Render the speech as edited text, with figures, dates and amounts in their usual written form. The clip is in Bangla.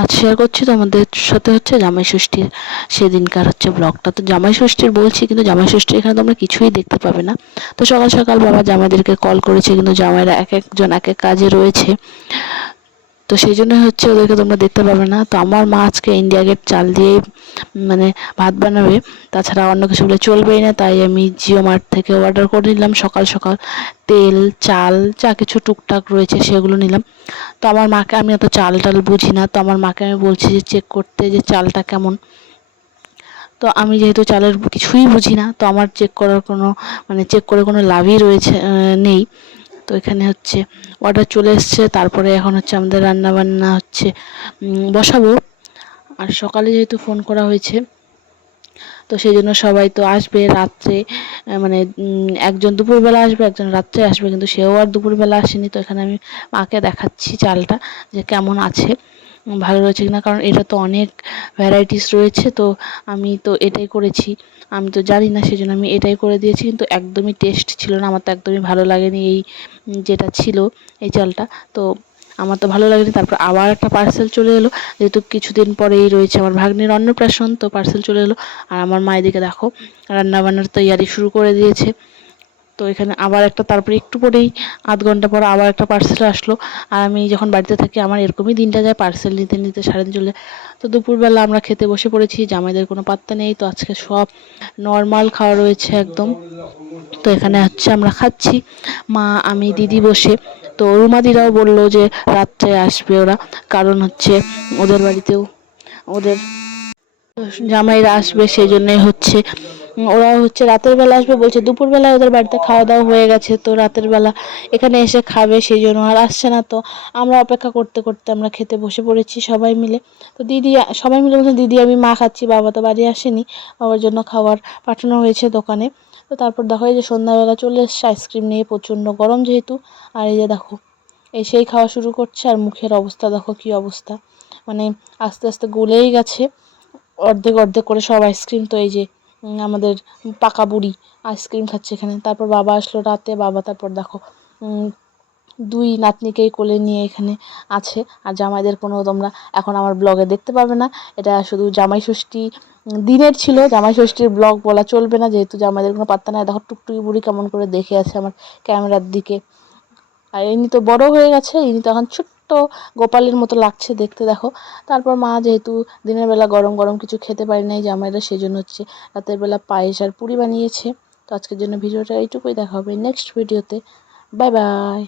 আজ শেয়ার করছি তোমাদের সাথে হচ্ছে জামাই ষষ্ঠীর সেদিনকার হচ্ছে ব্লগটা। তো জামাই ষষ্ঠীর বলছি, কিন্তু জামাই ষষ্ঠীর এখানে তোমরা কিছুই দেখতে পাবে না। তো সকাল সকাল বাবা জামাইদেরকে কল করেছে, কিন্তু জামাইরা এক একজন এক এক কাজে রয়েছে, তো সেই জন্য হচ্ছে ওদেরকে তোমরা দেখতে পাবে না। তো আমার মা আজকে ইন্ডিয়া গেট চাল দিয়েই মানে ভাত বানাবে, তাছাড়া অন্য কিছু বলে চলবেই না। তাই আমি জিও মার্ট থেকে অর্ডার করে নিলাম সকাল সকাল তেল, চাল, যা কিছু টুকটাক রয়েছে সেগুলো নিলাম। তো আমার মাকে, আমি অত চাল টাল বুঝি না, তো আমার মাকে আমি বলছি যে চেক করতে, যে চালটা কেমন। তো আমি যেহেতু চালের কিছুই বুঝি না, তো আমার চেক করার কোনো চেক করে কোনো লাভই নেই। তো এখানে হচ্ছে অর্ডার চলে এসছে, তারপরে এখন হচ্ছে আমাদের রান্না বান্না হচ্ছে বসাবো। আর সকালে যেহেতু ফোন করা হয়েছে, তো সেই জন্য সবাই তো আসবে রাত্রে, একজন দুপুরবেলা আসবে, একজন রাত্রে আসবে, কিন্তু সেও আর দুপুরবেলা আসেনি। তো এখানে আমি মাকে দেখাচ্ছি চালটা যে কেমন আছে, ভালো রয়েছে কিনা, কারণ এটা তো অনেক ভ্যারাইটিস রয়েছে। তো আমি তো এটাই করেছি, আমি তো জানি না, সেজন্য আমি এটাই করে দিয়েছি। কিন্তু একদমই টেস্ট ছিল না, আমার তো একদমই ভালো লাগেনি এই যেটা ছিল এই চালটা। তো আমার তো ভালো লাগেনি। তারপর আবার একটা পার্সেল চলে এলো, যেহেতু কিছুদিন পরেই রয়েছে আমার ভাগ্নির অন্নপ্রাশন, তো পার্সেল চলে এলো। আর আমার মা এদিকে দেখো রান্নাবান্নার তৈয়ারি শুরু করে দিয়েছে। তো এখানে আবার একটা, তারপরে একটু পরেই আধ ঘন্টা পর আবার একটা পার্সেল আসলো। আর আমি যখন বাড়িতে থাকি আমার এরকমই দিনটা যায়, পার্সেল নিতে নিতে সারাদিন চলে। তো দুপুরবেলা আমরা খেতে বসে পড়েছি, জামাইদের কোনো পাত্তা নেই। তো আজকে সব নর্মাল খাওয়া রয়েছে একদম। তো এখানে হচ্ছে আমরা খাচ্ছি, মা, আমি, দিদি বসে। তো রুমাদিরাও বললো যে রাত্রে আসবে ওরা, কারণ হচ্ছে ওদের বাড়িতেও ওদের জামাইরা আসবে, সেই জন্যই হচ্ছে ওরা হচ্ছে রাতের বেলা আসবে বলছে। দুপুরবেলায় ওদের বাড়িতে খাওয়া দাওয়া হয়ে গেছে, তো রাতের বেলা এখানে এসে খাবে, সেই জন্য আর আসছে না। তো আমরা অপেক্ষা করতে করতে আমরা খেতে বসে পড়েছি সবাই মিলে। তো দিদি, সবাই মিলে বলছে দিদি, আমি, মা খাচ্ছি, বাবা তো বাড়ি আসেনি, বাবার জন্য খাবার পাঠানো হয়েছে দোকানে। তো তারপর দেখো এই যে সন্ধ্যাবেলা চলে এসছে আইসক্রিম নিয়ে, প্রচণ্ড গরম যেহেতু। আর এই যে দেখো এই সেই খাওয়া শুরু করছে, আর মুখের অবস্থা দেখো কী অবস্থা, আস্তে আস্তে গলেই গেছে অর্ধেক অর্ধেক করে সব আইসক্রিম। তো এই যে আমাদের পাকা বুড়ি আইসক্রিম খাচ্ছে এখানে। তারপর বাবা আসলো রাতে, বাবা তারপর দেখো দুই নাতনিকেই কোলে নিয়ে এখানে আছে। আর জামাইদের কোনো তোমরা এখন আমার ব্লগে দেখতে পাবে না, এটা শুধু জামাই ষষ্ঠী দিনের ছিল, জামাই ষষ্ঠীর ব্লগ বলা চলবে না, যেহেতু জামাইদের কোনো পাত্তা নাই। দেখো টুকটুকি বুড়ি কেমন করে দেখে আছে আমার ক্যামেরার দিকে। আর ইনি তো বড় হয়ে গেছে, ইনি তো এখন ছোট্ট গোপালের মতো লাগছে দেখতে দেখো। তারপর মা যেহেতু দিনের বেলা গরম গরম কিছু খেতে পারি নাই জামাইরা, সেই জন্য হচ্ছে রাতের বেলা পায়েস আর পুরি বানিয়েছে। তো আজকের জন্য ভিডিওটা এইটুকুই, দেখা হবে নেক্সট ভিডিওতে। Bye bye.